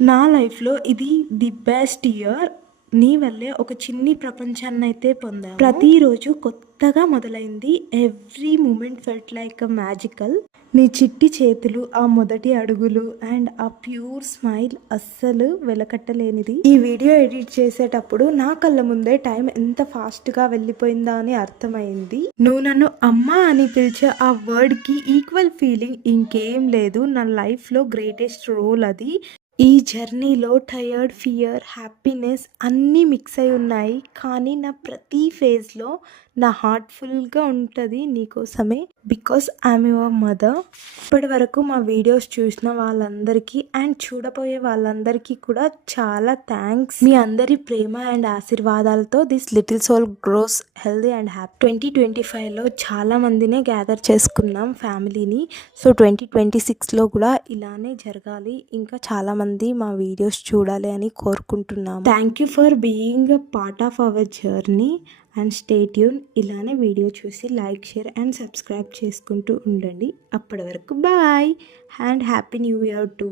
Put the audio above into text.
నా లైఫ్‌లో ఇది ది బెస్ట్ ఇయర్. నీ వల్లే ఒక చిన్ని ప్రపంచాన్నయితే పొందాము. ప్రతిరోజు కొత్తగా మొదలైంది. Every moment felt like a magical. నీ చిట్టి చేతులు, ఆ మొదటి అడుగులు అండ్ ఆ ప్యూర్ స్మైల్ అస్సలు వెలకట్టలేనిది. ఈ వీడియో ఎడిట్ చేసేటప్పుడు నా కళ్ళ ముందే టైం ఎంత ఫాస్ట్‌గా వెళ్ళిపోయిందా అని అర్థమైంది. నువ్వు నన్ను అమ్మ అని పిలిచే ఆ వర్డ్‌కి ఈక్వల్ ఫీలింగ్ ఇంకేం లేదు. నా లైఫ్‌లో గ్రేటెస్ట్ రోల్ అది. ఈ జర్నీలో టయర్డ్, ఫియర్, హ్యాపీనెస్ అన్నీ మిక్స్ అయి ఉన్నాయి. కానీ నా ప్రతి ఫేజ్‌లో నా హార్ట్ ఫుల్‌గా ఉంటది నీకోసమే. Because I'm your mother. ఇప్పటి వరకు మా వీడియోస్ చూసిన వాళ్ళందరికీ అండ్ చూడబోయే వాళ్ళందరికీ కూడా చాలా థ్యాంక్స్. మీ అందరి ప్రేమ అండ్ ఆశీర్వాదాలతో this little soul grows healthy and happy. 2025లో చాలా మందినే గ్యాదర్ చేసుకున్నాం ఫ్యామిలీని. సో 2026లో కూడా ఇలానే జరగాలి. ఇంకా చాలామంది మా వీడియోస్ చూడాలి అని కోరుకుంటున్నాము. Thank you for being a part of our journey and stay tune. ఇలానే వీడియో చూసి లైక్, షేర్ అండ్ సబ్స్క్రైబ్ చేసుకుంటూ ఉండండి. అప్పటి వరకు bye and happy new year to.